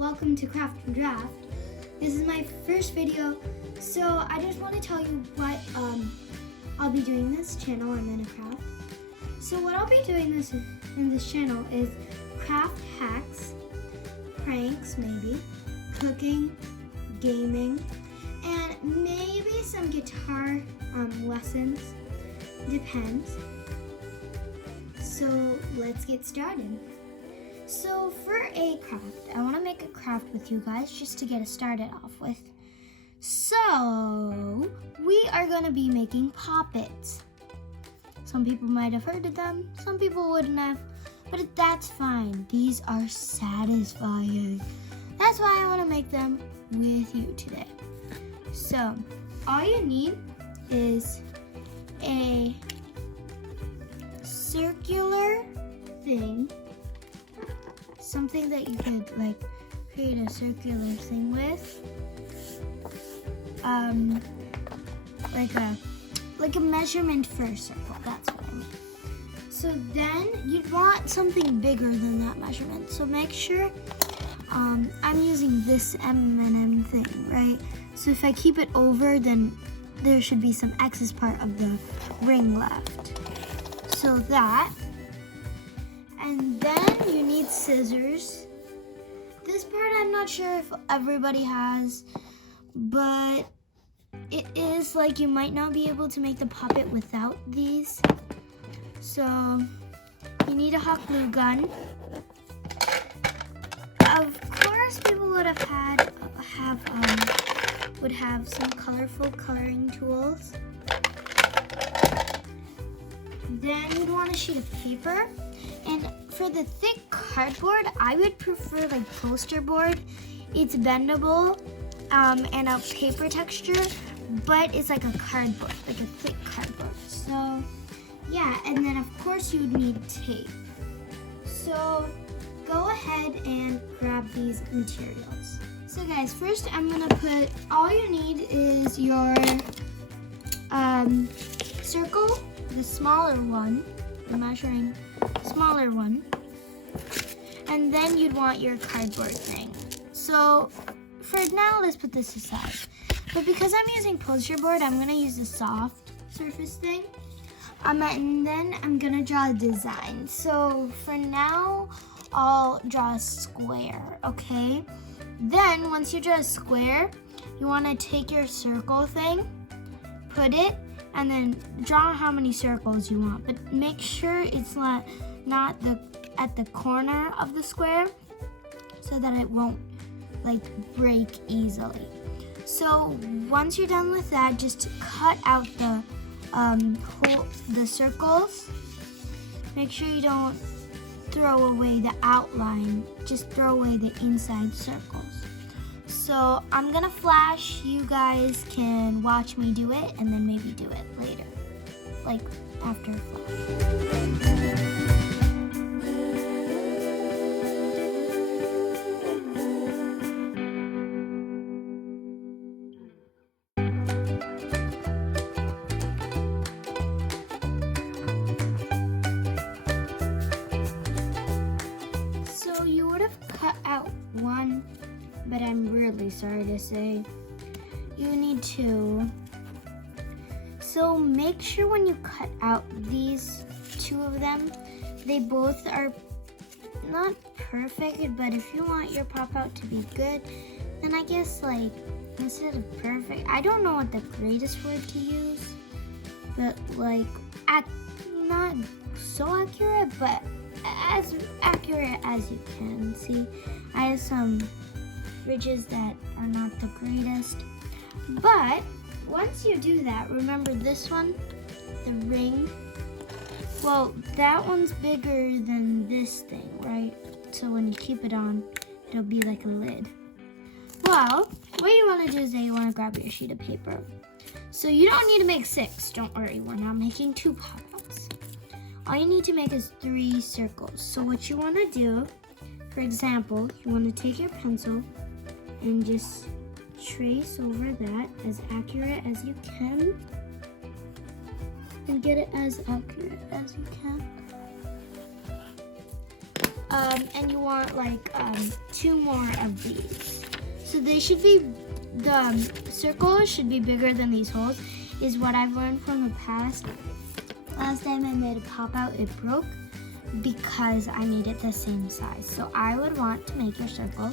welcome to Craft and Draft. This is my first video, so I just want to tell you what I'll be doing this channel and then a craft. So what I'll be doing in this channel is craft hacks, pranks maybe, cooking, gaming, and maybe some guitar lessons, depends. So let's get started. So for a craft, I want to make a craft with you guys just to get us started off with. So we are going to be making poppets. Some people might have heard of them, some people wouldn't have, but that's fine. These are satisfying. That's why I want to make them with you today. So all you need is a circular thing, something that you could create a circular thing with, like a measurement for a circle. That's what I mean. So then you'd want something bigger than that measurement. So make sure I'm using this M&M thing, right? So if I keep it over, then there should be some excess part of the ring left. So that. And then you need scissors. This part I'm not sure if everybody has, but it is like you might not be able to make the puppet without these. So you need a hot glue gun. Of course, people would have some colorful coloring tools. Then you'd want a sheet of paper. And for the thick cardboard, I would prefer poster board. It's bendable and a paper texture, but it's like a cardboard, like a thick cardboard. So yeah, and then of course you would need tape. So go ahead and grab these materials. So guys, first I'm gonna put, all you need is your circle, the smaller one, the measuring smaller one, and then you'd want your cardboard thing. So for now, let's put this aside. But because I'm using poster board, I'm gonna use the soft surface thing. And then I'm gonna draw a design. So for now, I'll draw a square, okay? Then once you draw a square, you wanna take your circle thing, put it, and then draw how many circles you want, but make sure it's not at the corner of the square so that it won't break easily. So once you're done with that, just cut out the circles. Make sure you don't throw away the outline, just throw away the inside circles. So I'm gonna flash, you guys can watch me do it and then maybe do it later, after flash. So you would have cut out one, but I'm really sorry to say you need two. So make sure when you cut out these two of them, they both are not perfect, but if you want your pop out to be good, then I guess instead of perfect, I don't know what the greatest word to use, but not so accurate, but as accurate as you can. See, I have some ridges that are not the greatest, but once you do that, remember this one, the ring, well, that one's bigger than this thing, right? So when you keep it on, it'll be like a lid. Well, what you want to do is you want to grab your sheet of paper. So you don't need to make 6, don't worry, we're now making 2 pop-outs. All you need to make is 3 circles. So what you want to do, for example, you want to take your pencil and just trace over that as accurate as you can and get it as accurate as you can. and you want like 2 more of these. So they should be, the circles should be bigger than these holes, is what I've learned from the past. Last time I made a pop out, it broke because I made it the same size. So I would want to make your circle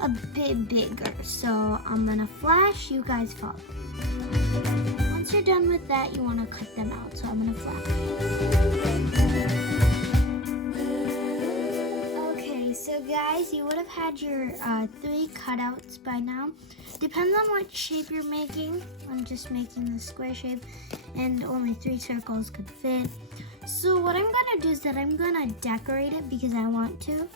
a bit bigger. So I'm gonna flash, you guys follow. Once you're done with that, you wanna cut them out. So I'm gonna flash. Okay, so guys, you would have had your 3 cutouts by now. Depends on what shape you're making. I'm just making the square shape and only 3 circles could fit. So what I'm gonna do is that I'm gonna decorate it because I want to.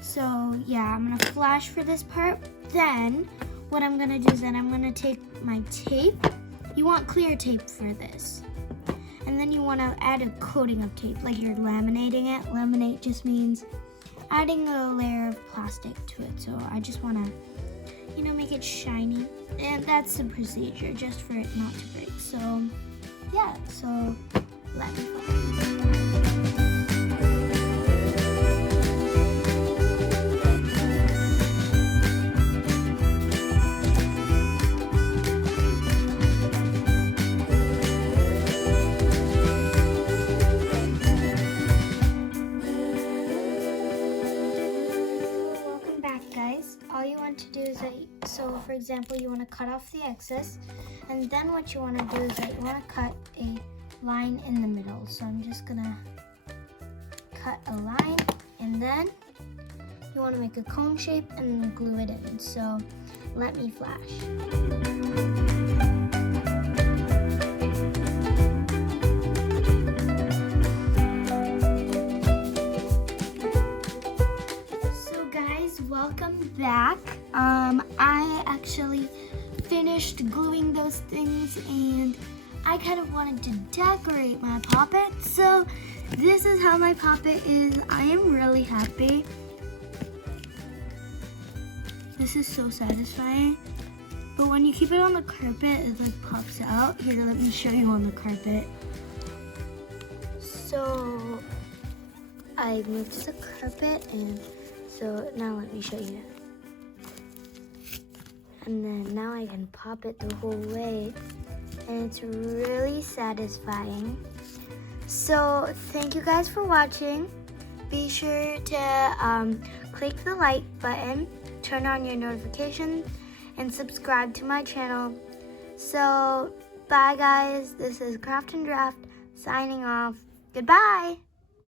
So yeah, I'm gonna flash for this part. Then what I'm gonna do is that I'm gonna take my tape. You want clear tape for this. And then you wanna add a coating of tape, like you're laminating it. Laminate just means adding a layer of plastic to it. So I just wanna, make it shiny. And that's the procedure, just for it not to break. So yeah, so let me go. All you want to do is that, so for example, you want to cut off the excess, and then what you want to do is that you want to cut a line in the middle. So I'm just gonna cut a line, and then you want to make a cone shape and glue it in. So let me flash. Welcome back. I actually finished gluing those things and I kind of wanted to decorate my poppet. So this is how my poppet is. I am really happy. This is so satisfying. But when you keep it on the carpet, it like pops out. Here, let me show you on the carpet. So I moved to the carpet, and so now let me show you. And then now I can pop it the whole way, and it's really satisfying. So thank you guys for watching. Be sure to click the like button, turn on your notifications, and subscribe to my channel. So bye guys, this is Craft and Draft signing off. Goodbye.